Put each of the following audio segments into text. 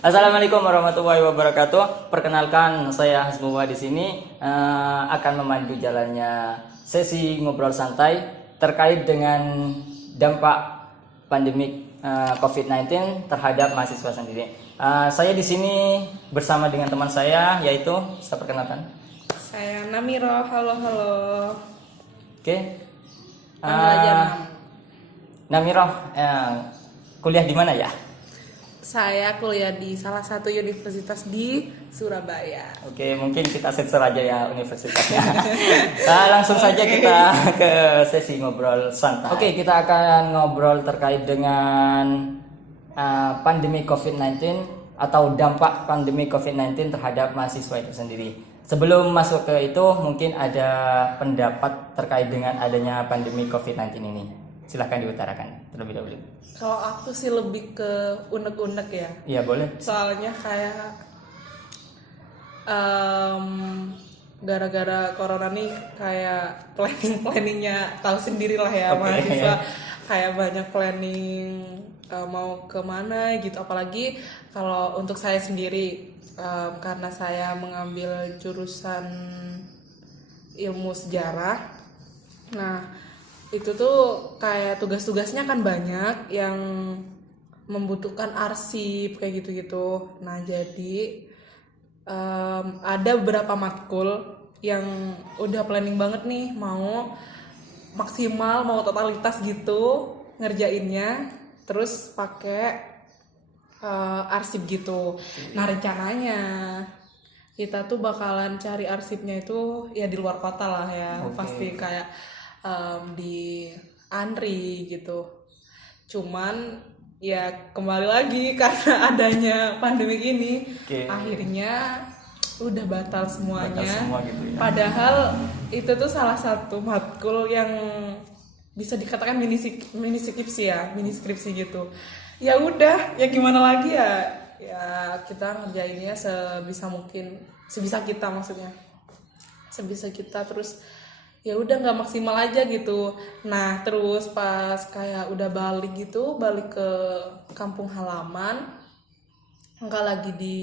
Assalamualaikum warahmatullahi wabarakatuh. Perkenalkan, saya Hasbullah di sini akan memandu jalannya sesi ngobrol santai terkait dengan dampak pandemik COVID-19 terhadap mahasiswa sendiri. Saya di sini bersama dengan teman saya, yaitu saya perkenalkan. Saya Namiro, halo. Oke. Panggil aja Nam. Namiro, kuliah di mana ya? Saya kuliah di salah satu universitas di Surabaya. Oke, mungkin kita sensor aja ya universitasnya. Langsung saja kita ke sesi ngobrol santai. Oke, kita akan ngobrol terkait dengan pandemi COVID-19 atau dampak pandemi COVID-19 terhadap mahasiswa itu sendiri. Sebelum masuk ke itu, mungkin ada pendapat terkait dengan adanya pandemi COVID-19 ini. Silahkan diutarakan terlebih dahulu. Kalau aku sih lebih ke unek-unek ya. Iya, boleh. Soalnya kayak gara-gara corona nih kayak planningnya tahu sendiri lah ya. Oke. Mahasiswa kayak banyak planning mau kemana gitu. Apalagi kalau untuk saya sendiri karena saya mengambil jurusan ilmu sejarah. Nah, itu tuh kayak tugas-tugasnya kan banyak yang membutuhkan arsip kayak gitu-gitu. Nah, jadi ada beberapa matkul yang udah planning banget nih, mau maksimal, mau totalitas gitu ngerjainnya, terus pakai arsip gitu. Nah, rencananya kita tuh bakalan cari arsipnya itu ya di luar kota lah ya. Oke. Pasti kayak di Andri gitu. Cuman ya kembali lagi karena adanya pandemi ini, Oke. akhirnya udah batal semuanya. Batal semua gitu ya. Padahal itu tuh salah satu matkul yang bisa dikatakan mini skripsi gitu. Ya udah, ya gimana lagi ya? Ya kita ngerjainnya sebisa kita maksudnya. Sebisa kita, terus ya udah nggak maksimal aja gitu. Nah, terus pas kayak udah balik ke kampung halaman, nggak lagi di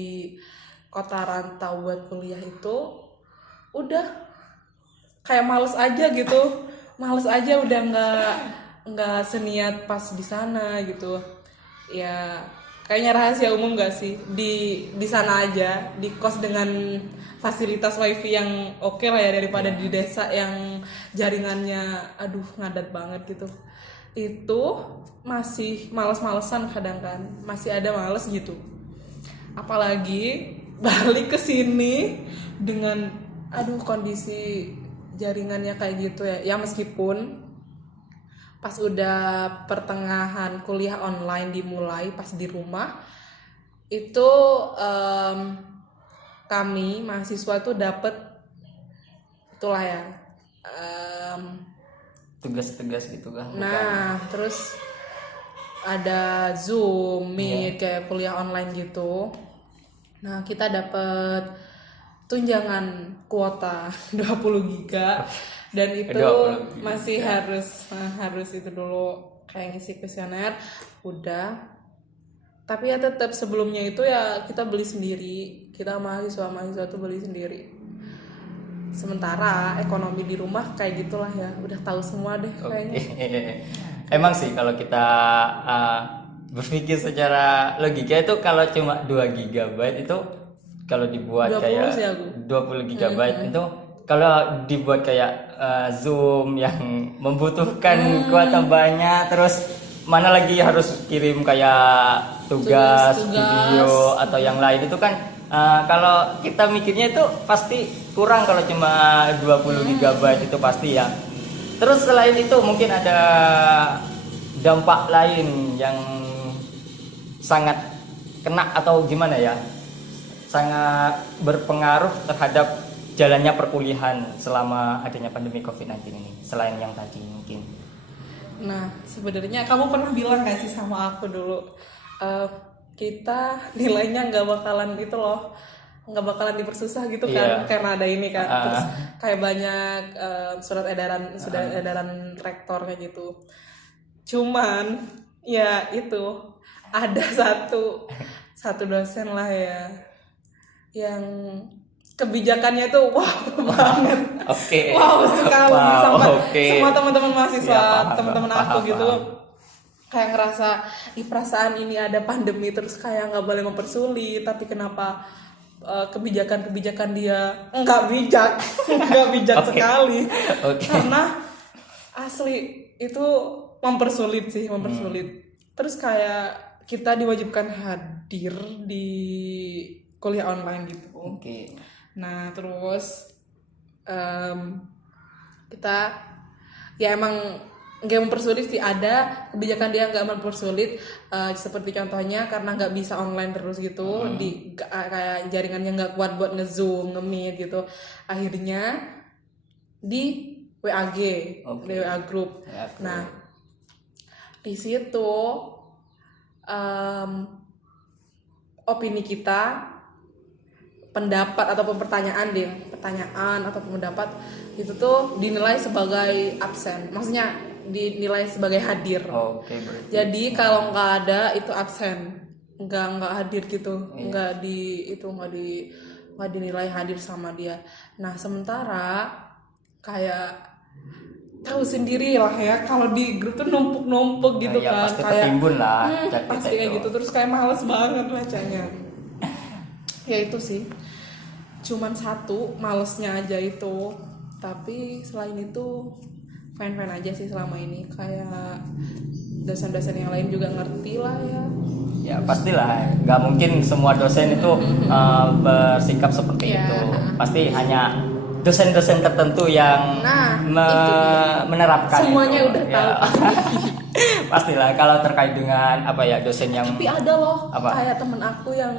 kota rantau buat kuliah itu, udah kayak males aja udah nggak seniat pas di sana gitu. Ya kayaknya rahasia umum nggak sih, di sana aja, di kos dengan fasilitas wifi yang oke lah ya, daripada di desa yang jaringannya ngadat banget gitu. Itu masih males-malesan kadang kan, masih ada males gitu. Apalagi balik ke sini dengan kondisi jaringannya kayak gitu ya. Ya meskipun pas udah pertengahan kuliah online dimulai, pas di rumah itu kami mahasiswa tuh dapet itulah ya Tugas-tugas gitu kan. nah terus ada Zoom, Meet, kayak kuliah online gitu. Nah, kita dapet tunjangan kuota 20 giga dan itu 20 masih harus itu dulu kayak ngisi kuesioner udah. Tapi ya tetap sebelumnya itu ya kita beli sendiri. Kita mahasiswa tuh beli sendiri. Sementara ekonomi di rumah kayak gitulah ya. Udah tahu semua deh kayaknya. Emang sih kalau kita berpikir secara logika itu, kalau cuma 2 GB itu kalau dibuat 20 kayak sih aku. 20 GB itu kalau dibuat kayak Zoom yang membutuhkan kuota banyak, terus mana lagi harus kirim kayak tugas video atau yang lain itu kan, kalau kita mikirnya itu pasti kurang kalau cuma 20 GB itu pasti ya. Terus selain itu mungkin ada dampak lain yang sangat kena atau gimana ya, sangat berpengaruh terhadap jalannya perkuliahan selama adanya pandemi COVID-19 ini, selain yang tadi mungkin. Nah, sebenarnya kamu pernah bilang gak sih sama aku dulu, kita nilainya nggak bakalan dipersusah gitu kan, karena ada ini kan. Terus kayak banyak surat edaran rektor kayak gitu. Cuman ya itu ada satu dosen lah ya yang kebijakannya tuh wow banget. Oke. Wow sekali Wow, sampai oke. semua teman-teman mahasiswa, Ya, paham, teman-teman paham, aku gitu paham. kayak ngerasa di perasaan ini ada pandemi terus kayak nggak boleh mempersulit, tapi kenapa kebijakan-kebijakan dia nggak bijak, nggak bijak Oke. sekali. Oke. Karena asli itu mempersulit sih, mempersulit. Terus kayak kita diwajibkan hadir di kuliah online gitu. Oke. Nah terus kita ya emang nggak mempersulit sih, ada kebijakan dia nggak mempersulit, seperti contohnya karena nggak bisa online terus gitu, kayak jaringannya nggak kuat buat nge-zoom, nge-meet gitu, akhirnya di WAG, di WA group. WA group. Nah di situ opini kita, pendapat ataupun pertanyaan atau pendapat itu tuh dinilai sebagai absen, maksudnya dinilai sebagai hadir. Oke, berarti. Jadi kalau nggak ada itu absen, nggak hadir gitu, nggak dinilai hadir sama dia. Nah sementara kayak tahu sendiri lah ya kalau di grup tuh numpuk gitu Ya, kan, pasti kayak tertimbun lah. pasti kayak gitu, terus kayak males banget bacanya. Ya itu sih, cuman satu malesnya aja itu, tapi selain itu fine aja sih selama ini, kayak dosen-dosen yang lain juga ngerti lah ya. Ya pastilah, nggak mungkin semua dosen itu bersikap seperti Ya. itu. Pasti hanya dosen-dosen tertentu yang itu dia. menerapkan Semuanya itu. udah Ya. tahu Pastilah kalau terkait dengan dosen yang Tapi ada loh Apa? kayak temen aku yang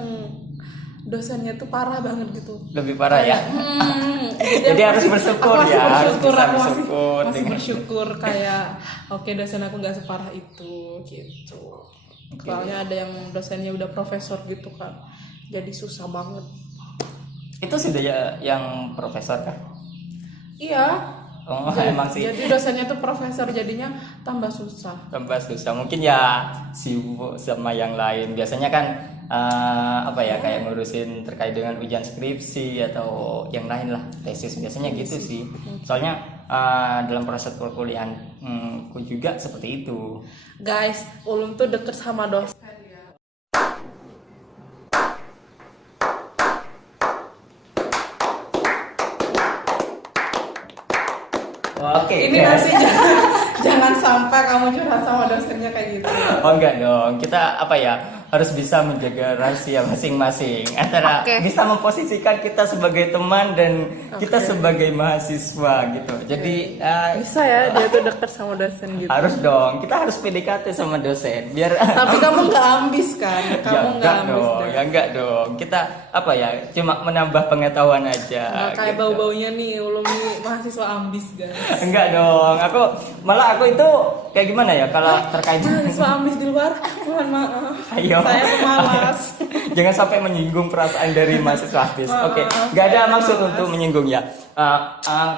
dosennya tuh parah banget gitu. lebih parah ya. Jadi Jadi harus bersyukur aku masih ya, harus bersyukur, bisa aku bersyukur masih dengan- bersyukur kayak oke, dosen aku nggak separah itu gitu. Soalnya ada yang dosennya udah profesor gitu kan, jadi susah banget. Itu sudah ya yang profesor kan? Iya. Oh, Jadi, emang sih. jadi dosennya tuh profesor, jadinya tambah susah. Tambah susah. Mungkin ya sibuk sama yang lain. Biasanya kan kayak ngurusin terkait dengan ujian skripsi atau yang lain lah, tesis, biasanya gitu sih. Soalnya dalam proses perkuliahanku juga seperti itu. Guys, Ulum tuh deket sama dosen. Oke. Ini nanti jangan sampai kamu curhat sama dosennya kayak gitu. Oh enggak dong, kita harus bisa menjaga rahasia masing-masing antara Oke. bisa memposisikan kita sebagai teman dan kita sebagai mahasiswa gitu. Jadi Bisa ya dia tuh deket sama dosen gitu. harus dong, kita harus PDKT sama dosen biar Tapi kamu nggak ambis kan? Kamu nggak ambis dong, deh. ya enggak dong. Kita cuma menambah pengetahuan aja. Nggak kayak gitu. bau-baunya nih, Ulum nih mahasiswa ambis guys. Enggak dong, aku itu kayak gimana ya kalau terkait Mahasiswa ambis di luar, mohon maaf. Ayo. Saya pemalas. Jangan sampai menyinggung perasaan dari mahasiswa habis. Oke, nggak ada maksud untuk menyinggung ya.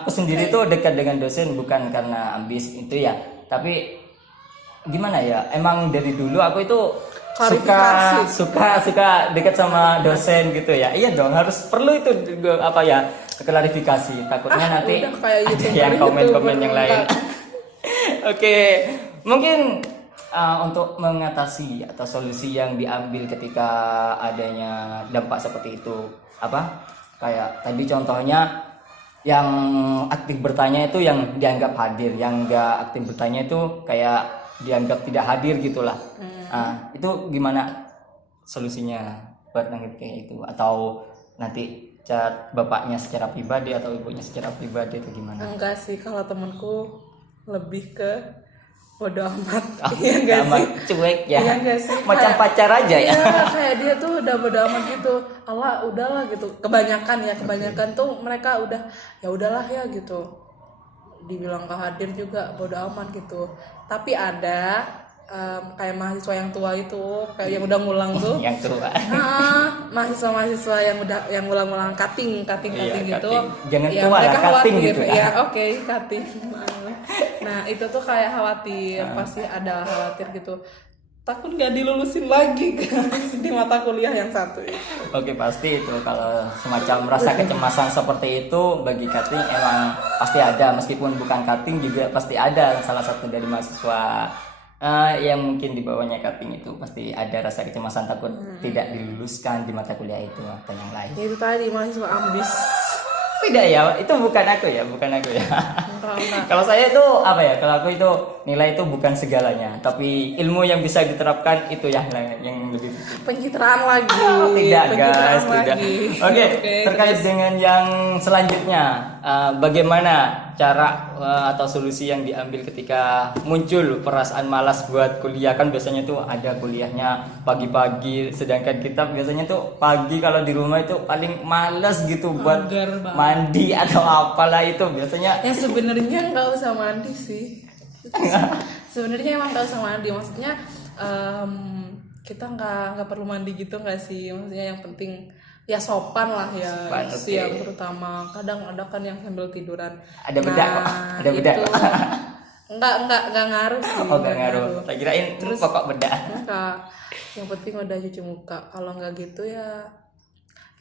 Aku sendiri tuh dekat dengan dosen bukan karena ambis itu ya, tapi gimana ya? Emang dari dulu aku itu suka dekat sama dosen gitu ya. Iya dong, harus perlu itu klarifikasi. Takutnya nanti Udah kayak ada YouTuber, yang komen-komen YouTuber yang lain. enggak. Oke, mungkin untuk mengatasi atau solusi yang diambil ketika adanya dampak seperti itu kayak tadi contohnya yang aktif bertanya itu yang dianggap hadir, yang enggak aktif bertanya itu kayak dianggap tidak hadir gitulah. Itu gimana solusinya buat nanggep kayak itu, atau nanti chat bapaknya secara pribadi atau ibunya secara pribadi atau gimana? Enggak sih, kalau temanku lebih ke bodo amat. Iya enggak Amat sih? cuek ya. Iya enggak sih? Macam Kayak- pacar aja ya. Iya, kayak dia tuh udah bodo amat gitu. Allah udahlah gitu. Kebanyakan tuh mereka udah ya udahlah ya gitu. Dibilang gak hadir juga bodo amat gitu. Tapi ada kayak mahasiswa yang tua itu, kayak yang udah ngulang tuh. Yang tua. Mahasiswa yang ngulang-ngulang cutting Iya, gitu. cutting. Jangan Ya, tua lah, mereka cutting khawatir. gitu ya. Ya, oke, cutting. Nah, itu tuh kayak khawatir, pasti ada khawatir gitu. takut nggak dilulusin lagi guys di mata kuliah yang satu itu. Oke, pasti itu kalau semacam rasa kecemasan seperti itu bagi cutting emang pasti ada, meskipun bukan cutting juga pasti ada salah satu dari mahasiswa yang mungkin di bawahnya cutting itu pasti ada rasa kecemasan takut tidak diluluskan di mata kuliah itu atau yang lain. Ya itu tadi mahasiswa ambis. Tidak ya, itu bukan aku ya. Enggak. Kalau saya itu apa ya? Kalau aku itu nilai itu bukan segalanya, tapi ilmu yang bisa diterapkan itu yang lebih penting. Pencitraan lagi. Tidak Pencitraan guys, tidak. lagi. Oke, terkait dengan yang selanjutnya, bagaimana cara atau solusi yang diambil ketika muncul perasaan malas buat kuliah? Kan biasanya tuh ada kuliahnya pagi-pagi, sedangkan kita biasanya tuh pagi kalau di rumah itu paling malas gitu buat mandi atau apalah itu biasanya. Ya sebenarnya nggak usah mandi sih. Sebenarnya emang nggak usah mandi, maksudnya kita nggak perlu mandi gitu nggak sih, maksudnya yang penting ya sopan lah ya, Sopan, siang terutama. Kadang ada kan yang sambil tiduran. Ada bedak kok, ada bedak itu. kok. Enggak ngaruh sih. Oh, nggak ngaruh. Tak kirain terus pokok bedak. Enggak. Yang penting udah cuci muka. Kalau nggak gitu ya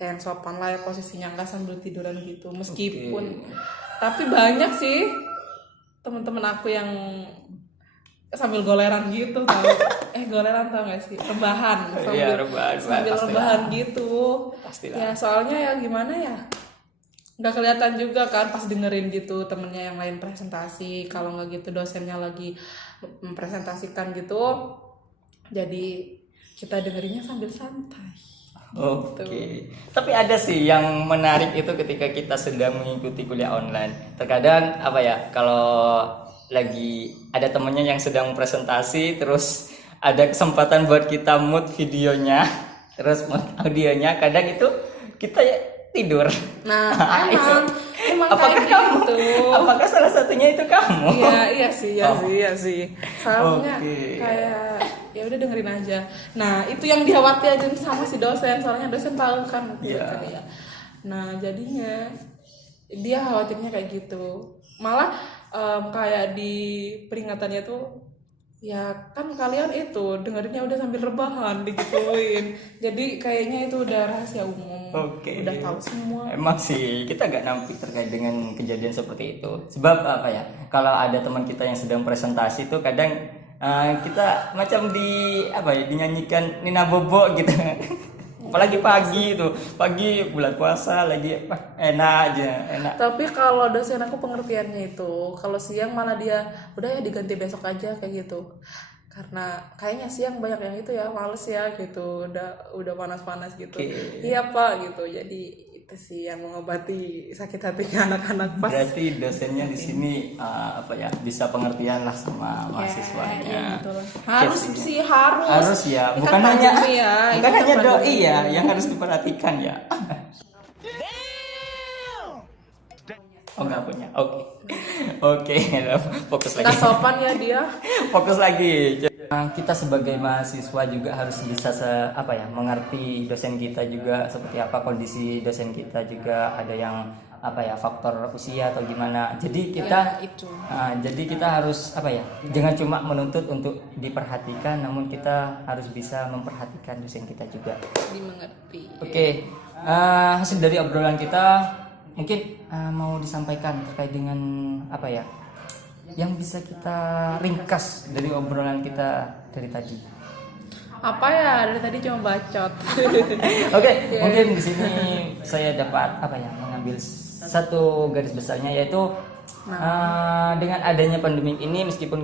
yang sopan lah ya, posisinya nggak sambil tiduran gitu. Meskipun tapi banyak sih teman-teman aku yang sambil goleran gitu tau. Goleran tau gak sih? Rebahan sambil rebahan gitu. Pastilah. Ya soalnya ya gimana ya, nggak kelihatan juga kan pas dengerin gitu temennya yang lain presentasi. Kalau nggak gitu dosennya lagi mempresentasikan gitu, jadi kita dengerinnya sambil santai. Oke. Tapi ada sih yang menarik itu ketika kita sedang mengikuti kuliah online. Terkadang apa ya, kalau lagi ada temennya yang sedang presentasi, terus ada kesempatan buat kita mood videonya, terus mood audionya, kadang itu kita ya tidur. Nah, emang apakah kayak kamu? gitu. Apakah salah satunya itu kamu? Iya sih. Soalnya kayak ya udah dengerin aja. Nah, itu yang dikhawatirin sama si dosen, soalnya dosen tahu kan gitu kan ya. Nah, jadinya dia khawatirnya kayak gitu. Malah kayak di peringatannya tuh, ya kan kalian itu dengerinnya udah sambil rebahan digituin. Jadi kayaknya itu udah rahasia umum. Oke. Udah tahu semua. Emang sih kita gak nampik terkait dengan kejadian seperti itu. Sebab apa ya? Kalau ada teman kita yang sedang presentasi tuh kadang kita macam dinyanyikan Nina Bobo gitu. Apalagi pagi itu, pagi bulan puasa lagi enak aja. Tapi kalau dosen aku pengertiannya itu, kalau siang malah dia udah ya diganti besok aja kayak gitu. Karena kayaknya siang banyak yang itu ya males ya gitu, udah panas-panas gitu. Iya Pak gitu. Jadi itu sih yang mengobati sakit hatinya anak-anak pas. Berarti dosennya di sini bisa pengertian lah sama mahasiswanya. Ya, gitu lah. Harus. Harus ya, Ini bukan kan hanya pandemi ya, bukan ini hanya kan doi pandemi. ya yang harus diperhatikan ya. Oh nggak punya, oke, fokus lagi. Nggak sopan ya dia. Fokus lagi. Kita sebagai mahasiswa juga harus bisa mengerti dosen kita juga seperti apa kondisi dosen kita juga, ada yang faktor usia atau gimana. Jadi kita jadi kita harus jangan cuma menuntut untuk diperhatikan, namun kita harus bisa memperhatikan dosen kita juga. Dimengerti. Oke, hasil dari obrolan kita mungkin mau disampaikan terkait dengan yang bisa kita ringkas dari obrolan kita dari tadi. Apa ya, dari tadi cuma bacot. Oke, mungkin di sini saya dapat mengambil satu garis besarnya, yaitu dengan adanya pandemi ini, meskipun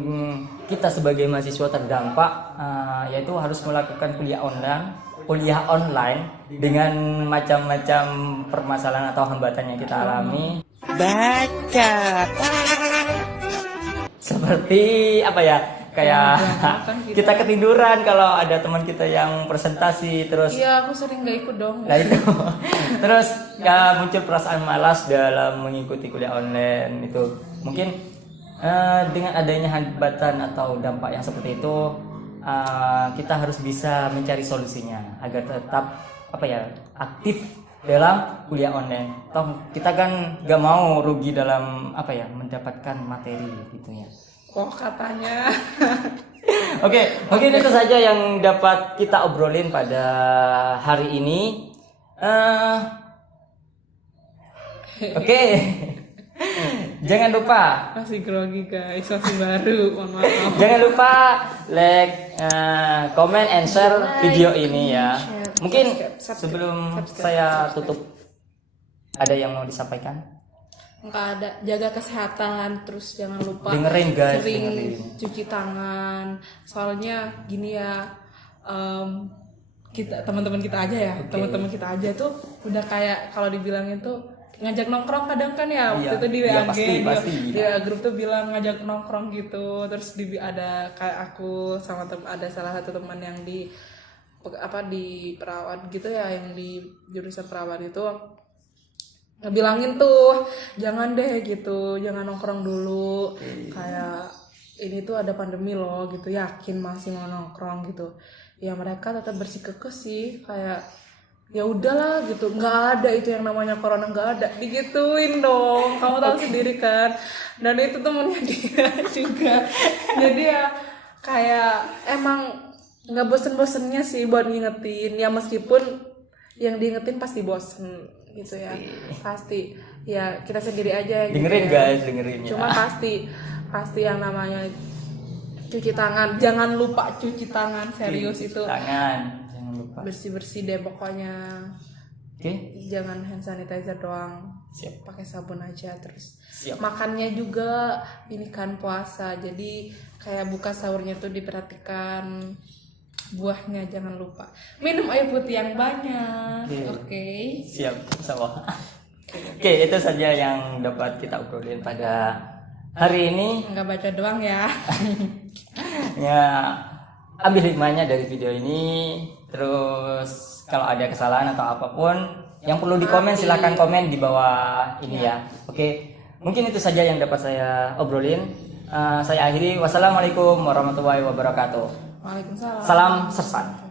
kita sebagai mahasiswa terdampak, yaitu harus melakukan kuliah online dengan macam-macam permasalahan atau hambatan yang kita alami. Baca. Seperti kayak kita ketiduran kalau ada teman kita yang presentasi, terus Iya, aku sering gak ikut dong. nah itu terus muncul perasaan malas dalam mengikuti kuliah online itu. Mungkin dengan adanya hambatan atau dampak yang seperti itu, kita harus bisa mencari solusinya agar tetap aktif dalam kuliah online. Toh kita kan gak mau rugi dalam mendapatkan materi gitu ya. Kok katanya. Oke, mungkin itu saja yang dapat kita obrolin pada hari ini. Oke. Jangan lupa Masih grogi guys, masih baru, mohon maaf. Jangan lupa like, comment, and share video ini ya. share, Mungkin subscribe, sebelum subscribe, saya subscribe. tutup, ada yang mau disampaikan? Nggak ada, jaga kesehatan, terus jangan lupa Dengerin, guys, sering dengerin. cuci tangan. Soalnya gini ya, kita teman-teman kita aja ya, Oke. teman-teman kita aja tuh udah kayak kalau dibilangin tuh ngajak nongkrong kadang kan ya, waktu Iya, itu di iya, WAG pasti di grup tuh bilang ngajak nongkrong gitu, terus ada kayak aku sama ada salah satu teman yang di perawat gitu ya, yang di jurusan perawat itu ngebilangin tuh jangan deh gitu, jangan nongkrong dulu, kayak ini tuh ada pandemi loh gitu, yakin masih mau nongkrong gitu ya. Mereka tetap bersikukuh sih, kayak ya udahlah gitu, nggak ada itu yang namanya corona, nggak ada, digituin dong, kamu tahu sendiri kan. Dan itu temennya dia juga, jadi ya kayak emang nggak bosen-bosennya sih buat ngingetin ya, meskipun yang diingetin pasti bosen gitu ya, pasti ya kita sendiri aja yang Dengerin gitu ya. guys, dengerin ya. Cuma pasti yang namanya cuci tangan, jangan lupa cuci tangan, serius itu Tangan, jangan lupa. bersih deh pokoknya. Oke, Jangan hand sanitizer doang, siap. pakai sabun aja. Terus Siap. makannya juga, ini kan puasa, jadi kayak buka sahurnya tuh diperhatikan, buahnya jangan lupa, minum air putih yang banyak. Oke. Siap, sama. Oke, itu saja yang dapat kita obrolin pada hari ini. Nggak baca doang ya. Ya, ambil hikmahnya dari video ini. Terus kalau ada kesalahan atau apapun yang perlu dikomen, silahkan komen di bawah ini ya. Oke, mungkin itu saja yang dapat saya obrolin. Saya akhiri. Wassalamualaikum warahmatullahi wabarakatuh. Waalaikumsalam. Salam sesat.